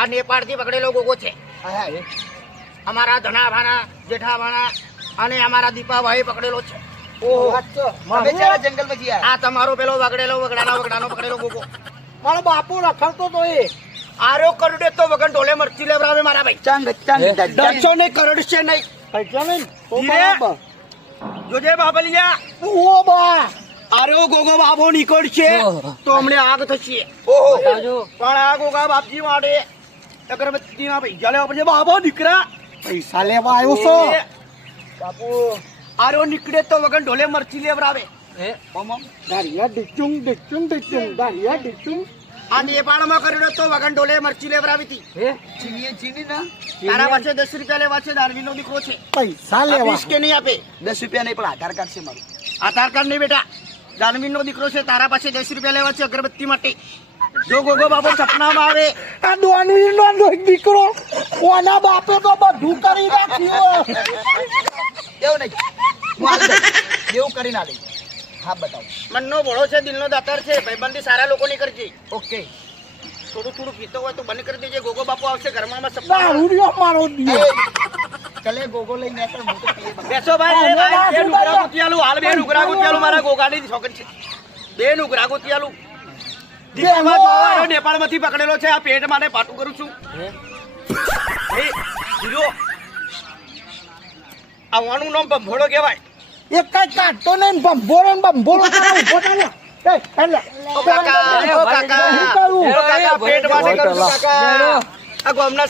આ નેપાળ થી પકડેલો ગોગો છે. અમારા ધનાભાના જેઠાભાના અને અમારા દીપાભાઈ પકડેલો છે. જંગલ આ તમારો પેલો વગડાનો પકડેલો ગોગો. મારો બાપુ રખડતો તો એ આરો કરોડે તો વગન ઢોલે મરચી લેવરાવે મારા ભાઈ. દર્શો નહીં કરોડ છે નહીં પૈસા નહીં તો બરાબર. જોજે બાબલિયા ઓ બા આરો ગોગો બાબો નીકળશે તો અમને આગ થશે. પણ આ ગોગા બાપજી માટે અગરબત્તીના પૈસા લેવા પડશે. બાબો દીકરા પૈસા લેવા આવ્યો છો બાપુ આરો નીકળે તો વગન ઢોલે મરચી લેવરાવે. દારિયા ડિચુંગ ડિચુંગ ડિચુંગ દારિયા ડિચુંગ આ નેપાળમાં કર્યો તો વગન ઢોલે મરચી લેવરાવી હતી. તારા પાસે 10 રૂપિયા લેવા છે. દાનવીનો દીકરો છે. પૈસા લેવા આપીશ કે નહીં આપે? 10 રૂપિયા નહીં પણ આધાર કાર્ડ છે મારું. આધાર કાર્ડ નહીં બેટા. દાનવીનો દીકરો છે. તારા પાસે 10 રૂપિયા લેવા છે અગરબત્તી માટે. જો ગોગો બાબો સપનામાં આવે આ દોનવીનો દીકરો ઓના બાપે તો બધું કરી નાખ્યું. એવું નહીં એવું કરી ના દે. હા બતાવો. મનનો ભોળો છે, દિલનો દાતાર છે. ભાઈબંધી સારા લોકોની કરજે. ઓકે થોડું પીતો હોય તો બંધ કરી દેજે. ગોગો બાપુ આવશે ઘરમાં સપના. દારૂડિયો મારો દિયો ચલે ગોગો લઈને બેસો ભાઈ. બે નુકરા ગુતિયાલું હાલ. બે નુકરા ગુતિયાલું મારા ગોગાની છોકરી છે. બે નુકરા ગુતિયાલું નેપાળમાંથી પકડેલો છે. આ પેટ માટે પાટું કરું છું. આવવાનું નામ ભંભોળો કહેવાય. એક કઈ કાઢતો નહીં બંબોળો બંબોળો ઉભો થાય. કાકા પેટ માટે કરું છું કાકા. આ ગામના